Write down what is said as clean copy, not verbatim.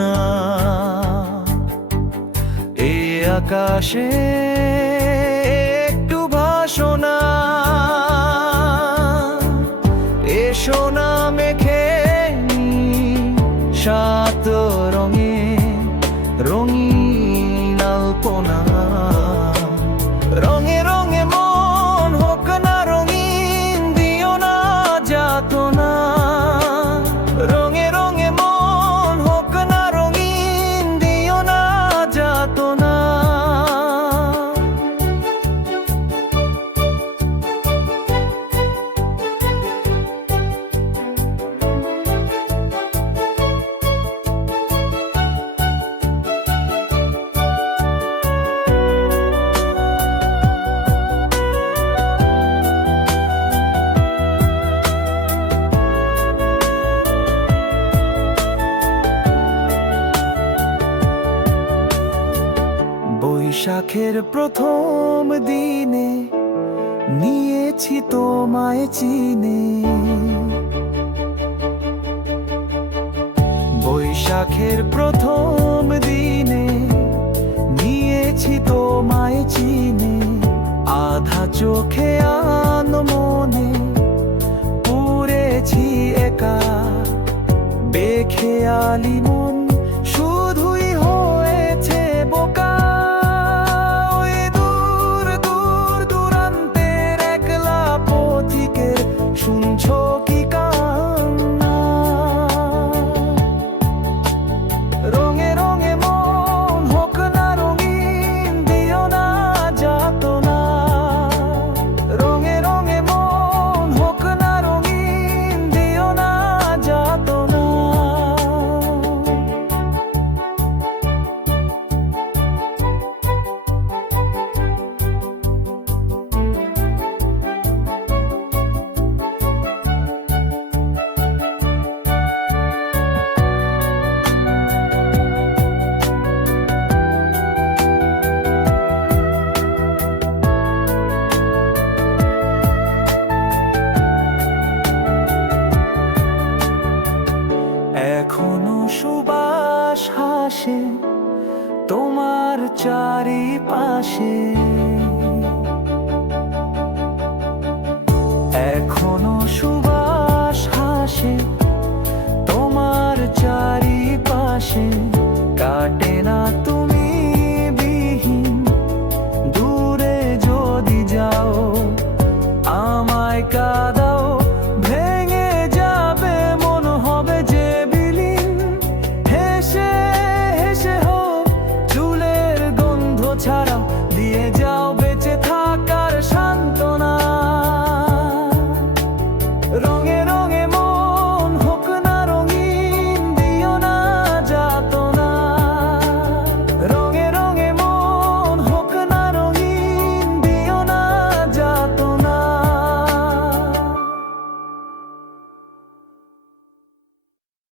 না এ আকাশে একটু ভাসনা এসো না মেখে সাত রঙে রঙিন আলপনা রঙে রঙে মন হোক না রঙিন দিও না যাতনা রঙে রঙে মন হোক না রঙিন দিও না যাতনা বৈশাখের প্রথম দিনে নিয়েছি তোমায় চিনে বৈশাখের প্রথম দিনে নিয়েছি তোমায় চিনে আধা চোখে আনমনে পুড়েছি একা বেখেয়ালি মন শুধুই হয়েছে বোকা শুনছো কি কান্না রঙে রঙে মন হোক না রঙিন দিও না যাতনা রঙে রঙে মন হোক না রঙিন দিও না যাতনা এখনো সুবাস হাসে তোমার চারিপাশে এখনো সুবাস হাসে তোমার চারি